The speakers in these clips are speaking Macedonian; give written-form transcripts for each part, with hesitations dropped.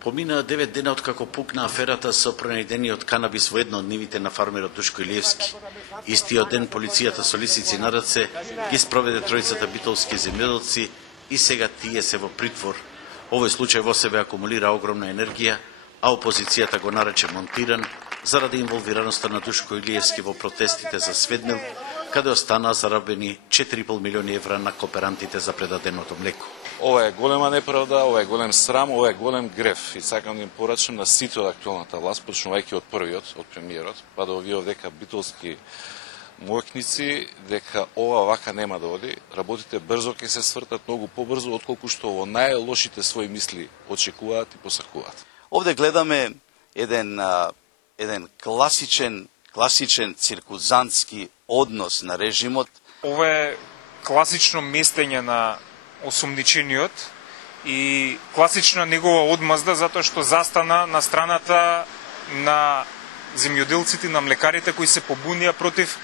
Поминаа 9 дена откако пукна аферата со пронајдениот канабис во едно од нивите на фармерот Душко Илиевски. Истиот ден полицијата со лисици на раце ги спроведе тројцата битолски земјоделци и сега тие се во притвор. Овој случај во себе акумулира огромна енергија, а опозицијата го нарече монтиран заради инволвираноста на Душко Илиевски во протестите за Сведмилк, каде останаа заробени 4,5 милиони евра на кооперантите за предаденото млеко. Ова е голема неправда, ова е голем срам, ова е голем греф и сакам да им порачам на сите од актуелната власт, почнувајќи од првиот, од премиерот, па до овие овдека битолски мојкници, дека ова вака нема да оди, работите брзо ќе се свртат многу побрзо отколку што во најлошите своји мисли очекуваат и посакуваат. Овде гледаме еден класичен циркузантски однос на режимот. Ова е класично местење на осумничениот и класична негова одмазда затоа што застана на страната на земјоделците, на млекарите кои се побунија против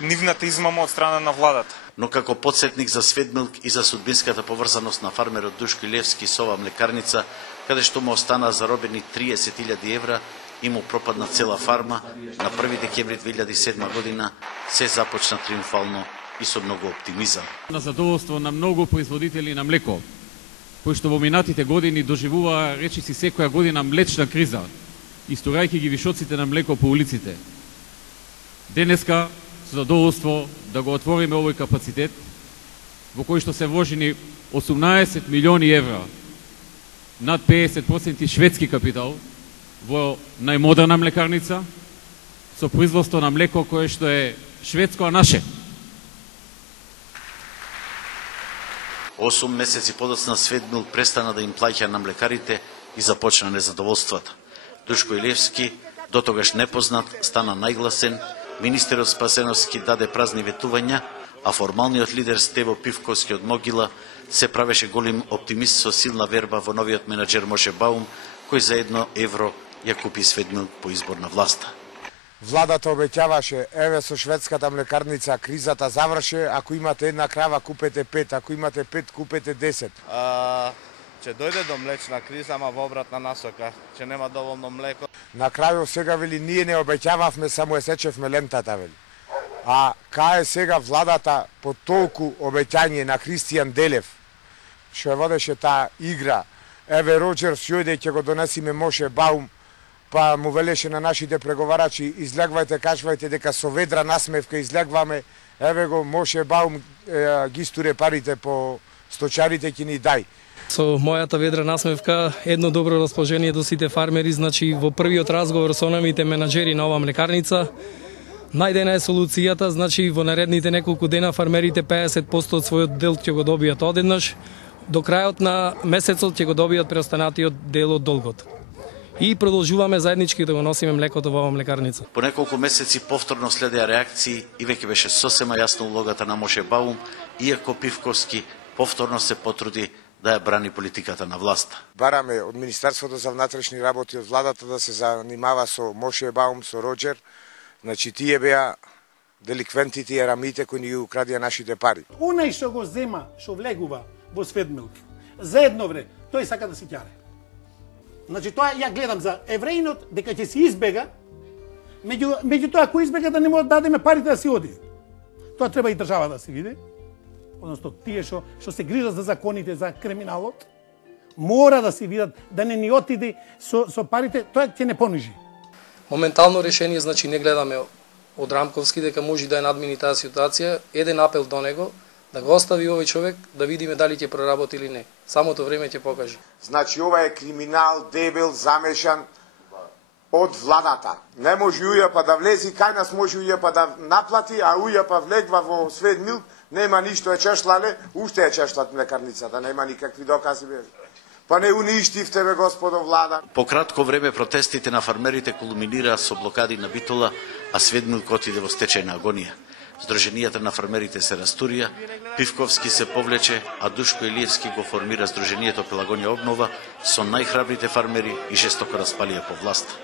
нивната измама од страна на владата. Но како подсетник за Сведмилк и за судбинската поврзаност на фармерот Душко Илиевски со оваа млекарница, каде што му останаа заробени 30.000 евра и му пропадна цела фарма, на 1 декември 2007 година се започна триумфално и со многу оптимизам. На задоволство на многу производители на млеко, кои што во минатите години доживуваа речиси секоја година млечна криза, истурајќи ги вишоците на млеко по улиците. Денеска, со задоволство да го отвориме овој капацитет, во кој што се вложени 18 милиони евра, над 50% шведски капитал, во најмодерна млекарница, со производство на млеко кое што е шведско, а наше. 8 месеци подоцна Сведмилк престана да им плаќа на млекарите и започна незадоволствата. Душко Илиевски, дотогаш непознат, стана најгласен, министерот Спасеновски даде празни ветувања, а формалниот лидер Стево Пивковски од Могила се правеше голем оптимист со силна верба во новиот менаџер Моше Баум, кој за 1 евро ја купи Сведмилк по избор на власта. Владата обеќаваше, еве со шведската млекарница кризата заврши, ако имате една крава купете 5, ако имате 5 купете 10. Ќе дојде до млечна криза, ама во обратна насока, ќе нема доволно млеко. На крајот сега вели ние не обеќававме, само сечевме лентата вели. А кај сега владата по толку обеќање на Кристијан Делев, што водеше таа игра, еве Роџер сјојде ќе го донесиме Моше Баум, па му велеше на нашите преговарачи, излегвајте, кажувајте дека со ведра насмевка излегваме, еве го Моше Баум ги стуре парите по сточарите ќе ни дај. Со мојата ведра насмевка, едно добро расположение до сите фармери, значи во првиот разговор со онамите менаџери на оваа млекарница, најдена е солуцијата, значи во наредните неколку дена фармерите 50% од својот дел ќе го добијат одеднаш, до крајот на месецот ќе го добијат преостанатиот дел од долгот. И продолжуваме заеднички да го носиме млекото во оваа млекарница. По неколку месеци повторно следеа реакции и веќе беше сосема јасна улогата на Моше Баум, иако Пивковски повторно се потруди да ја брани политиката на власта. Бараме од Министерството за внатрешни работи од владата да се занимава со Моше Баум, со Роџер, значи тие беа деликвентите и арамите кои ни ги украдија нашите пари. Онај што го зема, што влегува во Сведмилк, за едно време, тој сака да се ќаре. Значи тоа ја гледам за евреинот дека ќе се избега, меѓутоа ако избега да не му дадеме парите да си оди. Тоа треба и држава да се види. Односно тие што се грижат за законите, за криминалот, мора да се видат да не ни отиде со парите, тоа ќе не понижи. Моментално решение, значи не гледаме од Рамковски дека може да ја надмини таа ситуација, еден апел до него да го остави овој човек да видиме дали ќе проработи или не. Самото време ќе покаже. Значи ова е криминал, дебел, замешан од владата. Не може УЈАП да влези, кај нас може УЈАП да наплати, а УЈАП влегва во Сведмилк, нема ништо е чешлале, уште е чешлат млекарницата, нема никакви докази бе. Па не уништивте бе, господо влада. По кратко време протестите на фармерите кулминираа со блокади на Битола, а Сведмилк отиде во стечајна агонија. Сдруженијата на фармерите се растурија, Пивковски се повлече, а Душко Илиевски го формира Сдруженијето Пелагонија обнова со најхрабрите фармери и жестоко распалија по власта.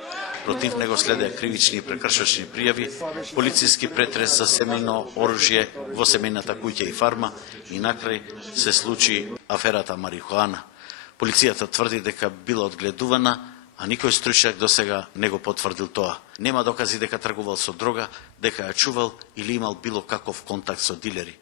Против него следеа кривични и прекршочни пријави, полициски претрес за семејно оружје во семејната куќа и фарма и накрај се случи аферата марихуана. Полицијата тврди дека била одгледувана, а никој стручњак досега не го потврдил тоа. Нема докази дека тргувал со дрога, дека ја чувал или имал било каков контакт со дилери.